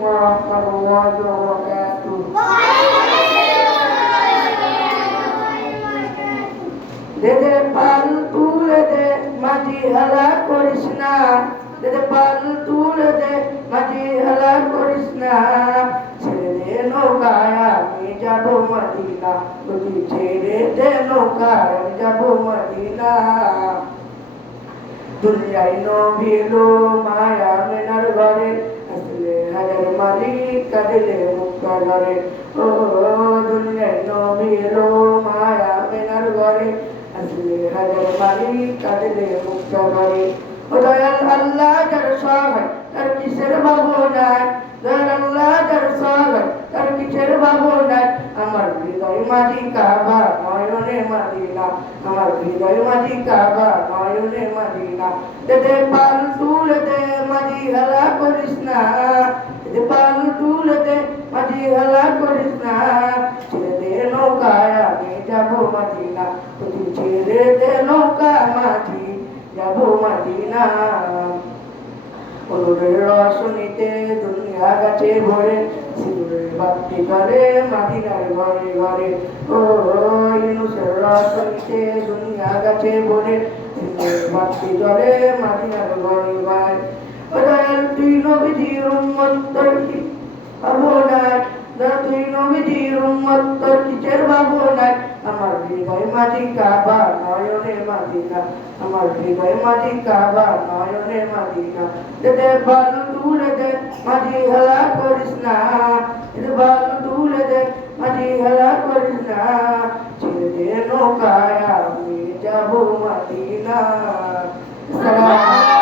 ওয়া রাহমাতুল্লাহি ওয়া বারাকাতুহু। দে দে পাল তুলে দে মাঝি হালা করিস না, দে দে পাল তুলে দে মাঝি হালা করিস না, ছেড়ে দে নৌকায় আমি যাব মদিনা, তুই ছেড়ে দে নৌকায় আমি যাব মদিনা। দুনিয়ায় নবী এলো মায়া মেনার ঘরে, আসলে হাজার মালিক কাঁদিলে মুক্ত ঘরে। ও দুনিয়ায় নবী এলো মায়া মেনার ঘরে, আসলে হাজার মালিক কাঁদিলে মুক্ত ঘরে। ও দয়াল আল্লাহ যার সহায় তার কিসের ভাবনায়, দয়াল আল্লাহ যার সহায় তার কিসের ভাবনায়, আমার হৃদয় মাঝি কাবা নয়নে মদিনা, আমার হৃদয় মাঝি কাবা নয়নে মদিনা। দে দে পাল তুলে দে মাঝি হালা করিস না, দে দে পাল তুলে দে মাঝি হালা করিস না, ছেড়ে দে নৌকায় আমি যাব মদিনা, তুই ছেড়ে দে নৌকা মাঝি যাব মদিনা। অনুরের রসনীতে দুনিয়া গাছে ভরে, সিঁদুরের বাতি জ্বলে মদিনার ঘরে ঘরে। ও ইউনুসের রসনীতে দুনিয়া গাছে ভরে, সিঁদুরের বাতি জ্বলে মদিনার ঘরে ঘরে। ও দয়াল তুই নবীজির উম্মত তোর কি ভাবনায়, তুই নবীজির উম্মত তোর কিসের ভাবনায়, আমার হৃদয় মাঝি কাবা নয়নে মদিনা, আমার হৃদয় মাঝি কাবা নয়নে মদিনা। দে দে পাল তুলে দে মাঝি হালা করিস না, দে দে পাল তুলে দে মাঝি হালা করিস না, ছেড়ে দে নৌকায় আমি যাব মদিনা। সালাম।